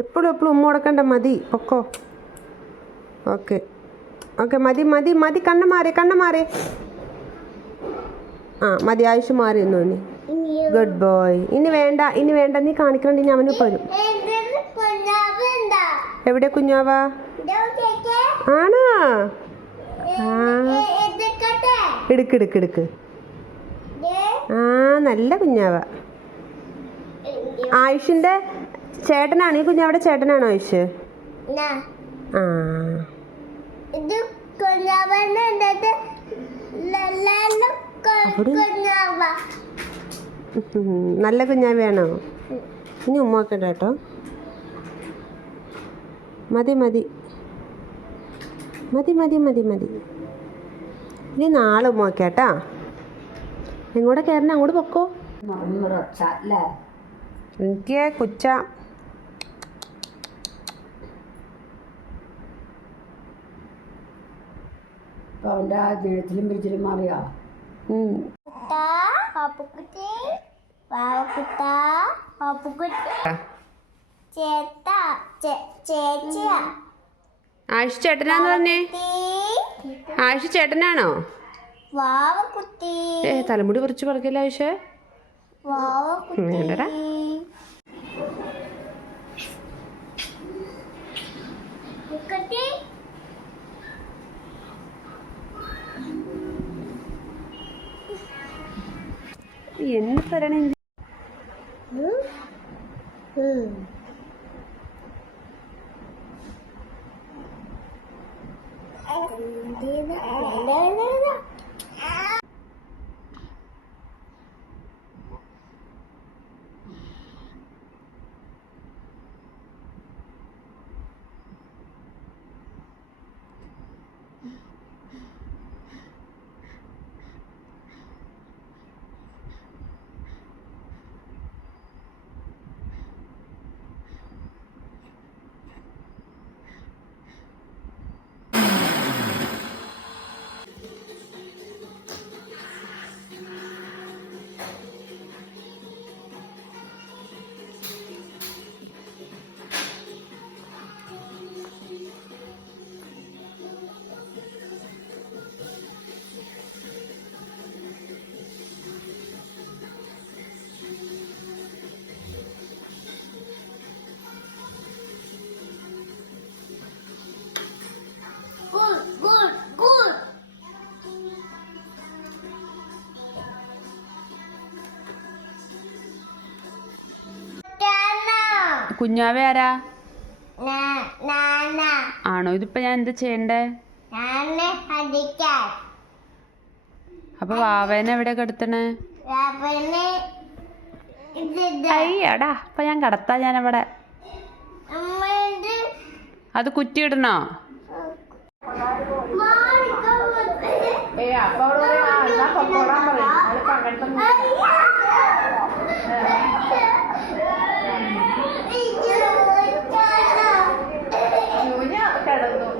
എപ്പോഴും ഉമ്മ കൊടുക്കണ്ട, മതി പൊക്കോ. ഓക്കെ ഓക്കെ, മതി മതി മതി. കണ്ണ് മാറി. ആ മതി, ആയുഷ് മാറി ഇന്നു. ഇനി ഗുഡ് ബോയ്. ഇനി വേണ്ട നീ കാണിക്കണ്ട. ഇനി അവന് വരും. എവിടെ കുഞ്ഞാവാ? ആണോ? എടുക്ക്. ആ നല്ല കുഞ്ഞാവ. ആയുഷിന്റെ ചേട്ടനാണ് ഈ കുഞ്ഞാവിടെ. ചേട്ടനാണോ ആയുഷ്? ആ നല്ല കുഞ്ഞാവയാണോ? ഇനി ഉമ്മ വെക്കണ്ട കേട്ടോ. മതി. ഇനി നാളെ ഉമ്മ വെക്കാട്ടാ. എങ്ങോട്ടാ കയറണ? അങ്ങോട്ട് പൊക്കോ. എനിക്ക് കൊച്ച അവൻ്റെ ജീവിതത്തിലും പിരിച്ചിലും മാറിയാ. ആയുഷ് ചേട്ടനാന്ന് പറഞ്ഞേ. ആയുഷ് ചേട്ടനാണോ? തലമുടി കുറച്ച് പറക്കില്ല ആയുഷ്. വേണ്ടടാ. എന്ന് തരണേ. കുഞ്ഞാവേ ആരാ? ആണോ? ഇതിപ്പോ ഞാൻ എന്താ ചെയ്യണ്ടേ? അപ്പൊ വാവേനെ എവിടെ കിടത്തണേ? അയ്യടാ, അപ്പൊ ഞാൻ കിടത്താ. ഞാനവിടെ അത് കുറ്റിയിടണോ? കിടന്നു.